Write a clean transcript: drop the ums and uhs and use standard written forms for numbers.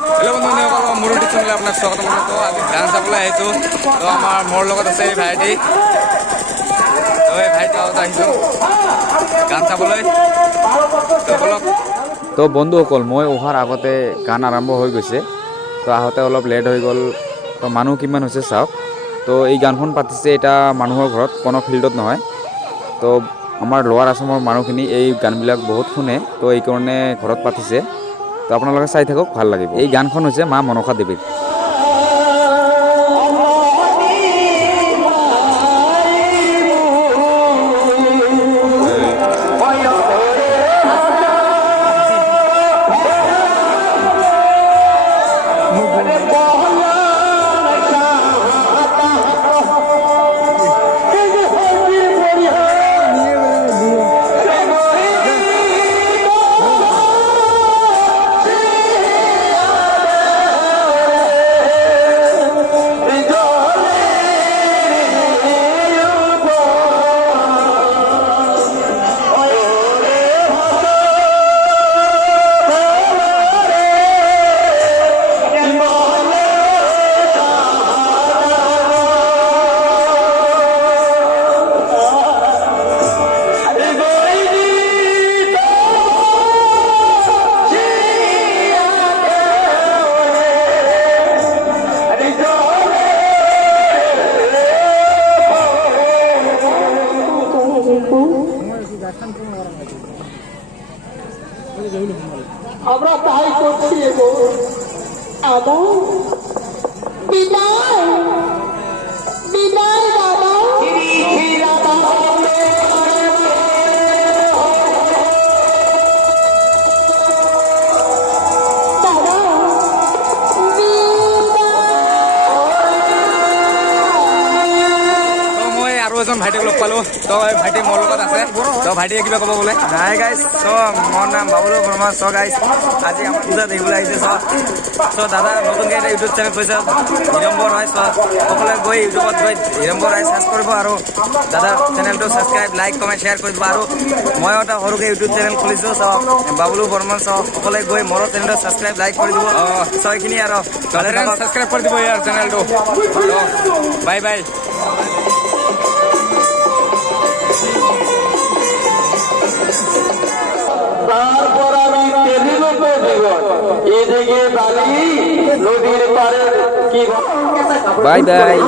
हेलो बंधु मोर YouTube channel अपना स्वागत तो आज गान चाबले आईसो तो आमार मोर लगत आछे भाईटी तो भाईटी आईसो गान चाबले तो बोलक तो बंधुসকল मैं অহাৰ আগতে গান আৰম্ভ হৈ গৈছে তো আহোঁতে অলপ লেট হৈ গ'ল তো মানুহ কিমান হৈছে চাওক তো এই গানখন পাতিছে এটা মানুহৰ ঘৰত কোনো ফিল্ডত নহয় তো আমাৰ লোৱাৰ আসামৰ মানুহখিনি এই গানবিলাক বহুত শুনে তো এই কাৰণে ঘৰত পাতিছে তো আপোনালোকে চাই থাকক ভাল লাগিব এই গানখন হৈছে মা মনসা দেৱীৰ আমরা তাই করছি আদা বিদায় বিদায় দাদা भाईटी लग पालो तो भाईटी मोर लगत आछे तो भाईटिए किबा कब बोले हाय गाइस तो मोर नाम बाबुलु बर्मा सो गाइस आज हम पूजा देखिबले आइছে सो दादा नतुनके এটা ইউটিউব চ্যানেল খুলিছে হিৰম্বৰ হয় সকলে গৈ ইউটিউবত গৈ হিৰম্বৰ হয় সার্চ কৰিব আৰু দাদা চ্যানেলটো সাবস্ক্রাইব লাইক কমেন্ট শেয়ার কৰি দিব আৰু মই এটা সৰুকে ইউটিউব চ্যানেল খুলিছো বাবুলু বৰ্মন সকলে গৈ মোৰ চ্যানেলটো সাবস্ক্রাইব লাইক কৰি দিব সো এইখিনি আৰু সাবস্ক্রাইব কৰি দিব ইয়াৰ চ্যানেলটো বাই বাই তারপর আমি টেলিলোকে জীবন এদিকে বালি নদীর পারে কি বাই বাই